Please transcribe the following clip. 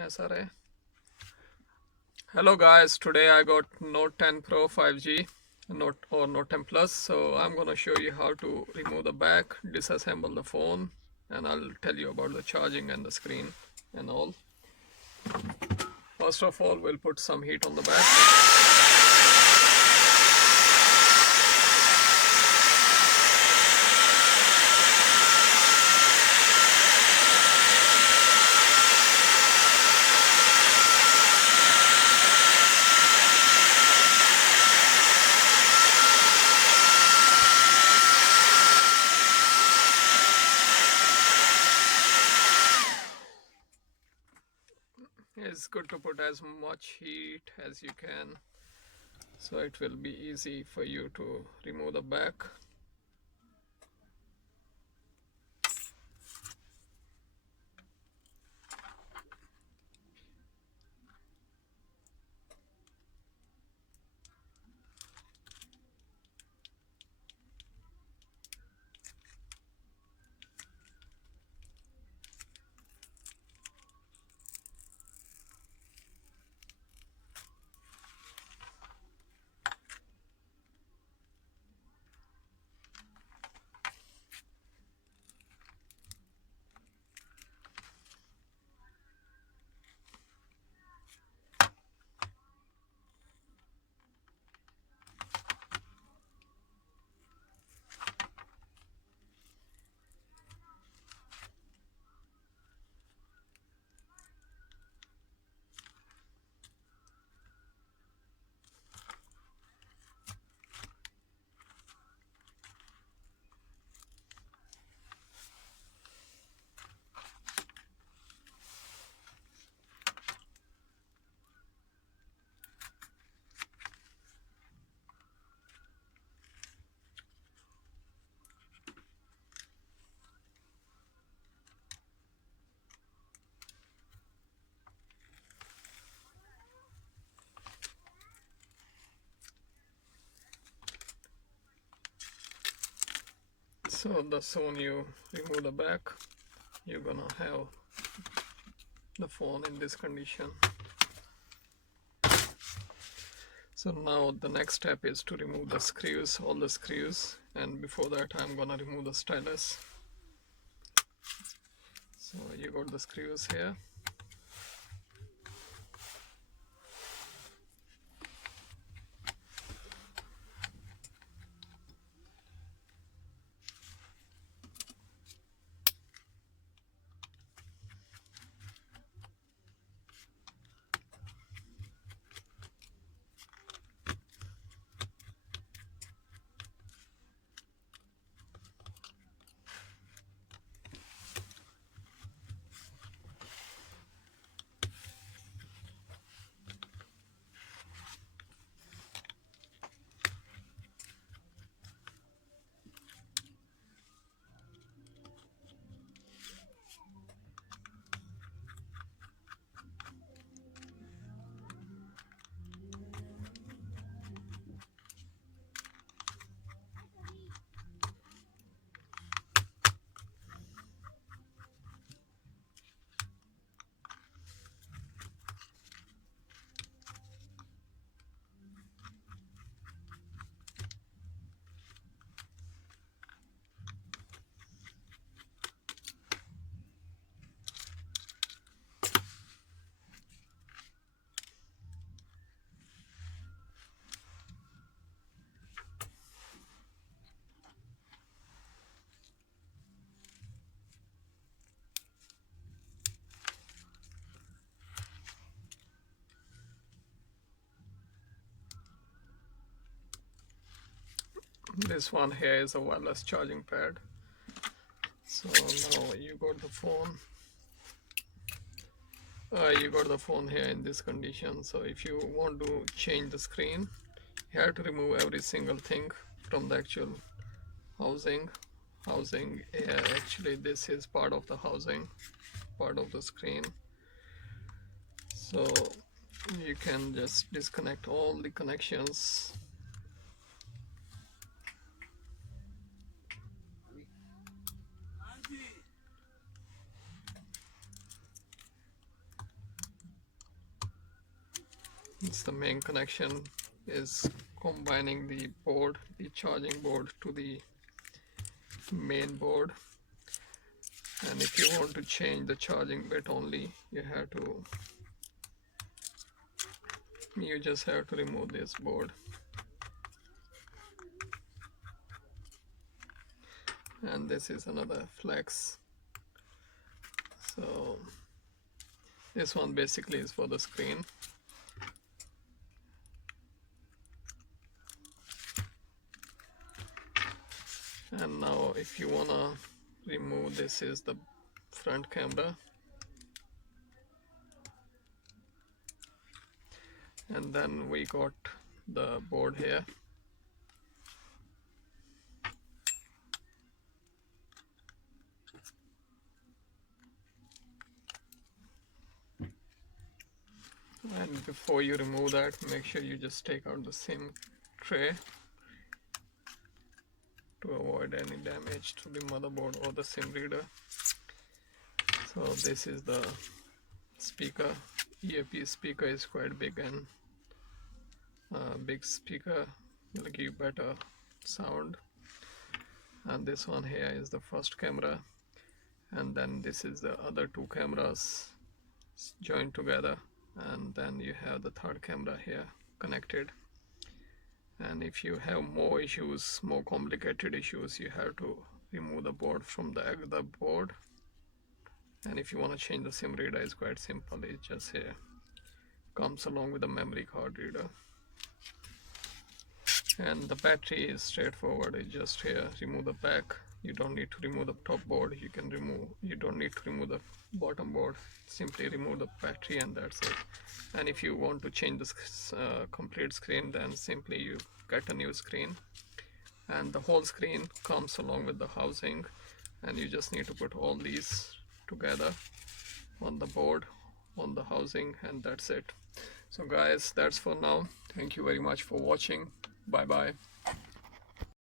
SRA. Hello guys, today I got Note 10 Pro 5G Note 10 Plus. So I'm gonna show you how to remove the back, disassemble the phone, and I'll tell you about the charging and the screen and all. First of all, we'll put some heat on the back. It's good to put as much heat as you can, so it will be easy for you to remove the back. So the soon you remove the back, you're gonna have the phone in this condition. So now the next step is to remove the screws, all the screws, and before that I'm gonna remove the stylus. So you got the screws here. This one here is a wireless charging pad. So now you got the phone. You got the phone here in this condition. So if you want to change the screen, you have to remove every single thing from the actual housing. Actually this is part of the housing, part of the screen. So you can just disconnect all the connections. It's the main connection is combining the board, the charging board, to the main board. And if you want to change the charging bit only, you just have to remove this board. And this is another flex. So this one basically is for the screen. And now if you wanna remove, this is the front camera. And then we got the board here. And before you remove that, make sure you just take out the SIM tray to avoid any damage to the motherboard or the SIM reader. So this is the speaker. earpiece speaker is quite big, and big speaker will give better sound. And this one here is the first camera, and then this is the other two cameras joined together, and then you have the third camera here connected. And if you have more issues, more complicated issues, you have to remove the board from the other board. And if you want to change the SIM reader, it's quite simple. It's just here, comes along with the memory card reader. And the battery is straightforward. It's just here, remove the back. You don't need to remove the top board. You don't need to remove the bottom board. Simply remove the battery and that's it. And if you want to change the complete screen, then simply you get a new screen, and the whole screen comes along with the housing, and you just need to put all these together on the board, on the housing, and that's it. So guys, that's for now. Thank you very much for watching. Bye bye.